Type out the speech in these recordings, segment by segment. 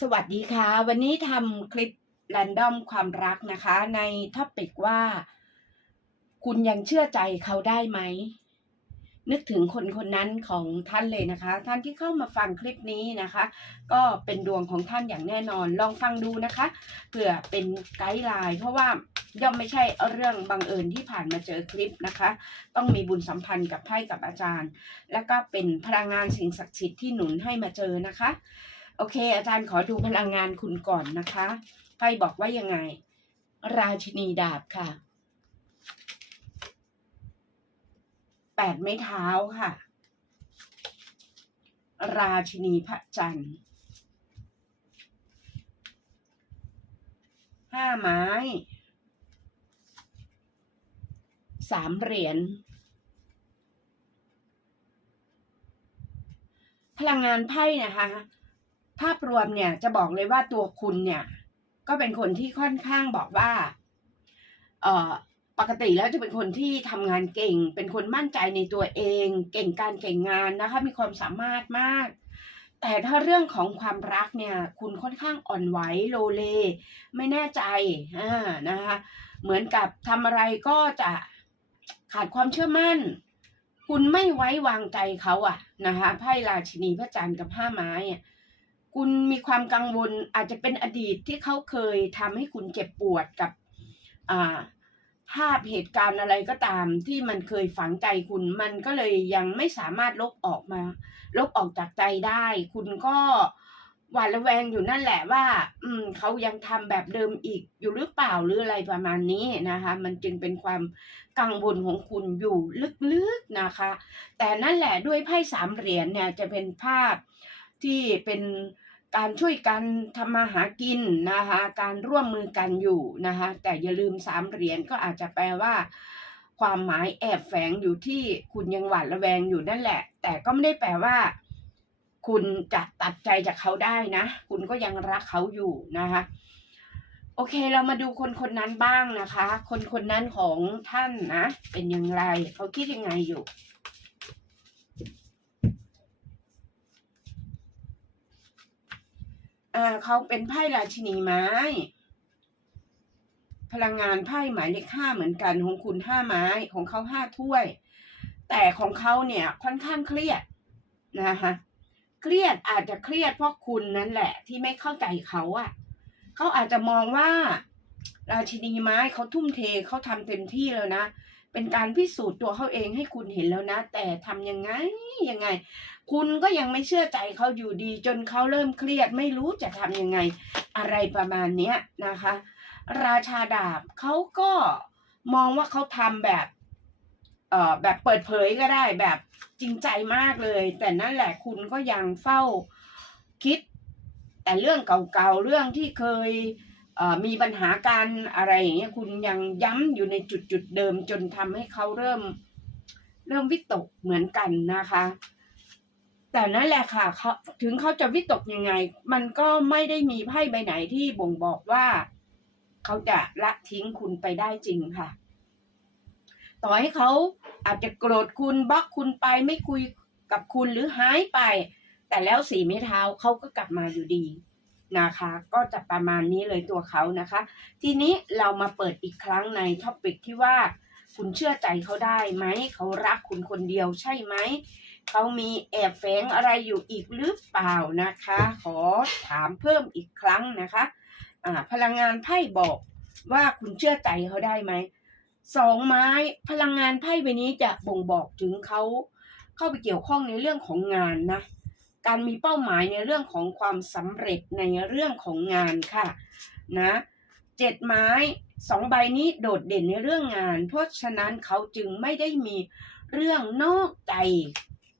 สวัสดีค่ะ วันนี้ทำคลิปแรนดอมความรักนะคะ ในท็อปิกว่า คุณยังเชื่อใจเขาได้ไหม นึกถึงคนคนนั้นของท่านเลยนะคะ ท่านที่เข้ามาฟังคลิปนี้นะคะ ก็เป็นดวงของท่านอย่างแน่นอนลองฟังดูนะคะเผื่อเป็นไกด์ไลน์เพราะว่าย่อมไม่ใช่เรื่องบังเอิญที่ผ่านมาเจอคลิปนะคะ ต้องมีบุญสัมพันธ์กับไพ่กับอาจารย์ แล้วก็เป็นพลังงานสิ่งศักดิ์สิทธิ์ที่หนุนให้มาเจอนะคะ โอเค อาจารย์ขอดูพลังงานคุณก่อนนะคะไพ่บอกว่ายังไง ราชินีดาบค่ะแปดไม้เท้าค่ะ ราชินีพระจันทร์ห้าไม้สามเหรียญพลังงานไพ่นะคะ ภาพรวมเนี่ยจะบอกเลยว่าตัวคุณเนี่ย ก็เป็นคนที่ค่อนข้างบอกว่า เอ่อปกติแล้วจะเป็นคนที่ทำงานเก่ง เป็นคนมั่นใจในตัวเอง เก่งการเก่งงานนะคะ มีความสามารถมาก แต่ถ้าเรื่องของความรักเนี่ย คุณค่อนข้างอ่อนไหวโลเล ไม่แน่ใจอ่านะคะ เหมือนกับทำอะไรก็จะขาดความเชื่อมั่น คุณไม่ไว้วางใจเขาอะนะคะไพ่ราชินีพระจันทร์กับห้าไม้อะ คุณมีความกังวลอาจจะเป็นอดีตที่เขาเคยทำให้คุณเจ็บปวดกับอ่าภาพเหตุการณ์อะไรก็ตามที่มันเคยฝังใจคุณ มันก็เลยยังไม่สามารถลบออกมา ลบออกจากใจได้ คุณก็หวาดระแวงอยู่นั่นแหละว่า อืมเขายังทำแบบเดิมอีกอยู่หรือเปล่าหรืออะไรประมาณนี้นะคะ มันจึงเป็นความกังวลของคุณอยู่ลึกๆนะคะ แต่นั่นแหละด้วยไพ่สามเหรียญเนี่ยจะเป็นภาพ ที่เป็นการช่วยกันทำมาหากินนะคะการร่วมมือกันอยู่นะคะแต่อย่าลืมสามเหรียญก็อาจจะแปลว่า ความหมายแอบแฝงอยู่ที่คุณยังหวาดระแวงอยู่นั่นแหละ แต่ก็ไม่ได้แปลว่า คุณจะตัดใจจากเขาได้นะ คุณก็ยังรักเขาอยู่นะคะโอเคเรามาดูคนคนนั้นบ้างนะคะ คนคนนั้นของท่านนะ เป็นอย่างไร เขาคิดยังไงอยู่ อ่าเขาเป็นไพ่ราชินีไม้ พลังงานไพ่หมายเลขห้าเหมือนกันของคุณห้าไม้ของเขาห้าถ้วย แต่ของเขาเนี่ยค่อนข้างเครียดนะคะเครียดอาจจะเครียดเพราะคุณนั่นแหละ ที่ไม่เข้าใจเขาอะเขาอาจจะมองว่า ราชินีไม้เขาทุ่มเทเขาทำเต็มที่แล้วนะ เป็นการพิสูจน์ตัวเขาเองให้คุณเห็นแล้วนะ แต่ทำยังไงยังไง คุณก็ยังไม่เชื่อใจเขาอยู่ดี จนเขาเริ่มเครียดไม่รู้จะทำยังไง อะไรประมาณเนี้ยนะคะ ราชาดาบเขาก็มองว่าเขาทำแบบเอ่อแบบเปิดเผยก็ได้แบบจริงใจมากเลย แต่นั่นแหละคุณก็ยังเฝ้าคิด แต่เรื่องเก่าๆเรื่องที่เคย มีปัญหาการอะไรอย่างเงี้ยคุณยังย้ำอยู่ในจุดจุดเดิมจนทำให้เขาเริ่ม เริ่มวิตกเหมือนกันนะคะ แต่นั่นแหละค่ะเขาถึงเขาจะวิตกยังไง มันก็ไม่ได้มีไพ่ใบไหนที่บ่งบอกว่า เขาจะละทิ้งคุณไปได้จริงค่ะ ต่อให้เขาอาจจะโกรธคุณบล็อกคุณไปไม่คุยกับคุณหรือหายไป แต่แล้วสีไม้เท้าเขาก็กลับมาอยู่ดี นะคะ ก็จะประมาณนี้เลยตัวเขานะคะ ทีนี้เรามาเปิดอีกครั้งในท็อปิกที่ว่า คุณเชื่อใจเขาได้ไหม เขารักคุณคนเดียวใช่ไหม เขามีแอบแฝงอะไรอยู่อีกหรือเปล่านะคะ ขอถามเพิ่มอีกครั้งนะคะอ่าพลังงานไพ่บอกว่าคุณเชื่อใจเขาได้ไหมสองไม้พลังงานไพ่ใบนี้จะบ่งบอกถึงเขาเข้าไปเกี่ยวข้องในเรื่องของงานนะ การมีเป้าหมายในเรื่องของความสำเร็จในเรื่องของงานค่ะนะเจ็ดไม้สองใบนี้โดดเด่นในเรื่องงาน เพราะฉะนั้นเขาจึงไม่ได้มีเรื่องนอกใจ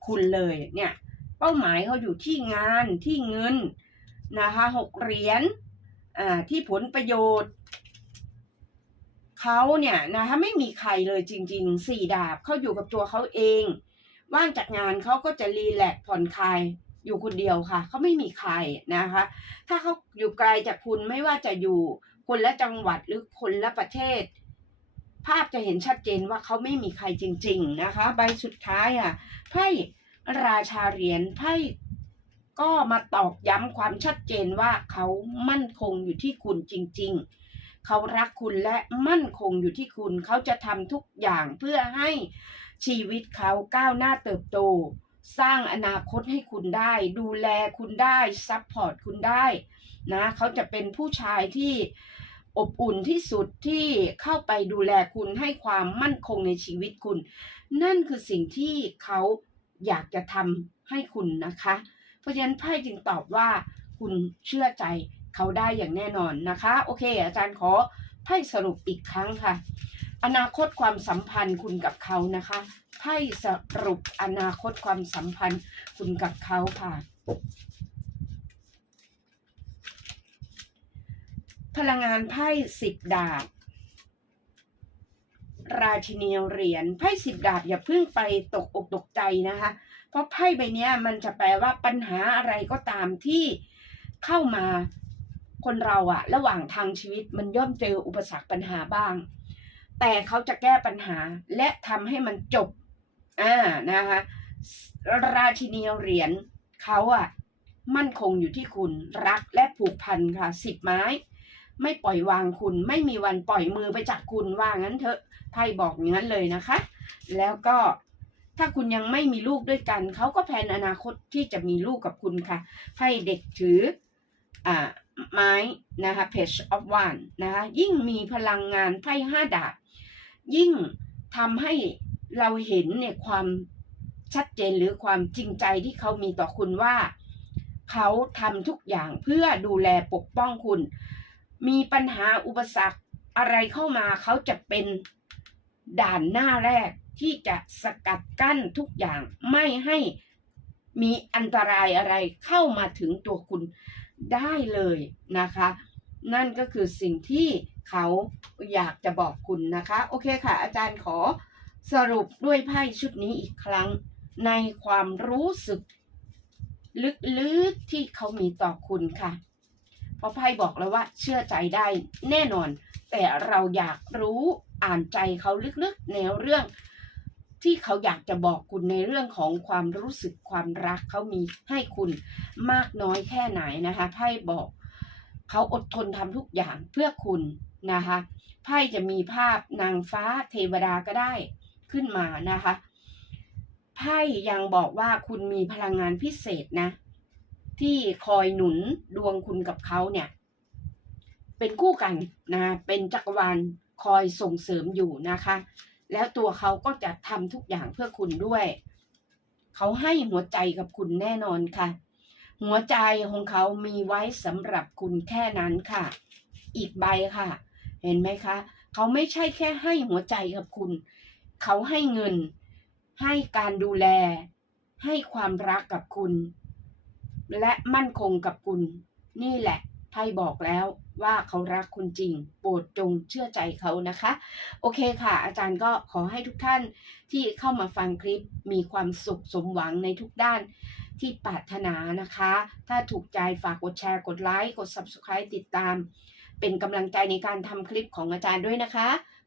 คุณเลยเนี่ยเป้าหมายเขาอยู่ที่งานที่เงินนะคะหกเหรียญอ่าที่ผลประโยชน์เขาเนี่ยนะคะไม่มีใครเลยจริงๆสี่ดาบเขาอยู่กับตัวเขาเอง ว่างจากงานเขาก็จะรีแลกซ์ผ่อนคลาย อยู่คนเดียวค่ะ เขาไม่มีใครนะคะ ถ้าเขาอยู่ไกลจากคุณไม่ว่าจะอยู่คนละจังหวัดหรือคนละประเทศ ภาพจะเห็นชัดเจนว่าเขาไม่มีใครจริง ๆนะคะ ใบสุดท้ายอะไพ่ราชาเหรียญไพ่ก็มาตอกย้ำความชัดเจนว่าเขามั่นคงอยู่ที่คุณจริง ๆ เขารักคุณและมั่นคงอยู่ที่คุณ เขาจะทำทุกอย่างเพื่อให้ชีวิตเขาก้าวหน้าเติบโต สร้างอนาคตให้คุณได้ ดูแลคุณได้ซัพพอร์ตคุณได้นะเขาจะเป็นผู้ชายที่อบอุ่นที่สุดที่เข้าไปดูแลคุณให้ความมั่นคงในชีวิตคุณ นั่นคือสิ่งที่เขาอยากจะทำให้คุณนะคะ เพราะฉะนั้นไพ่จึงตอบว่าคุณเชื่อใจเขาได้อย่างแน่นอนนะคะ โอเค อาจารย์ขอไพ่สรุปอีกครั้งค่ะ อนาคตความสัมพันธ์คุณกับเขานะคะ ไพ่สรุปอนาคตความสัมพันธ์คุณกับเขาค่ะพลังงานไพ่สิบดาบ ราชินีเหรียญไพ่สิบดาบอย่าเพิ่งไปตกอกตกใจนะคะ เพราะไพ่ใบนี้มันจะแปลว่าปัญหาอะไรก็ตามที่เข้ามาคนเราอะระหว่างทางชีวิตมันย่อมเจออุปสรรคปัญหาบ้าง แต่เขาจะแก้ปัญหาและทำให้มันจบ อ่านะคะราชินีเหรียญเขาอะมั่นคงอยู่ที่คุณรักและผูกพันค่ะสิบไม้ ไม่ปล่อยวางคุณ ไม่มีวันปล่อยมือไปจากคุณว่างั้นเถอะไพ่บอกอย่างนั้นเลยนะคะ แล้วก็ถ้าคุณยังไม่มีลูกด้วยกัน เขาก็แผนอนาคตที่จะมีลูกกับคุณค่ะไพ่เด็กถืออ่าไม้นะคะ page of one นะคะยิ่งมีพลังงานไพ่ห้าดาบยิ่งทำให้ เราเห็นเนี่ยความชัดเจนหรือความจริงใจที่เขามีต่อคุณว่า เขาทำทุกอย่างเพื่อดูแลปกป้องคุณ มีปัญหาอุปสรรคอะไรเข้ามาเขาจะเป็นด่านหน้าแรกที่จะสกัดกั้นทุกอย่างไม่ให้มีอันตรายอะไรเข้ามาถึงตัวคุณได้เลยนะคะ นั่นก็คือสิ่งที่เขาอยากจะบอกคุณนะคะ โอเคค่ะ อาจารย์ขอ สรุปด้วยไพ่ชุดนี้อีกครั้ง ในความรู้สึก ลึกๆที่เขามีต่อคุณค่ะ เพราะไพ่บอกแล้วว่าเชื่อใจได้แน่นอน แต่เราอยากรู้อ่านใจเขาลึกๆในเรื่อง ที่เขาอยากจะบอกคุณในเรื่องของความรู้สึกความรักเขามีให้คุณมากน้อยแค่ไหนนะคะไพ่บอกเขาอดทนทำทุกอย่างเพื่อคุณนะคะไพ่จะมีภาพนางฟ้าเทวดาก็ได้ ขึ้นมานะคะไพ่ยังบอกว่าคุณมีพลังงานพิเศษนะ ที่คอยหนุนดวงคุณกับเขาเนี่ย เป็นคู่กันนะเป็นจักรวาลคอยส่งเสริมอยู่นะคะ แล้วตัวเขาก็จะทำทุกอย่างเพื่อคุณด้วย เขาให้หัวใจกับคุณแน่นอนค่ะ หัวใจของเขามีไว้สำหรับคุณแค่นั้นค่ะ อีกใบค่ะ เห็นไหมคะ เขาไม่ใช่แค่ให้หัวใจกับคุณ เขาให้เงิน ให้การดูแล ให้ความรักกับคุณ และมั่นคงกับคุณ นี่แหละไพ่บอกแล้วว่าเขารักคุณจริง โปรดจงเชื่อใจเขานะคะ โอเคค่ะ อาจารย์ก็ขอให้ทุกท่านที่เข้ามาฟังคลิปมีความสุขสมหวังในทุกด้านที่ปรารถนานะคะ ถ้าถูกใจฝากกดแชร์ กดไลค์ กด Subscribe ติดตาม เป็นกำลังใจในการทำคลิปของอาจารย์ด้วยนะคะ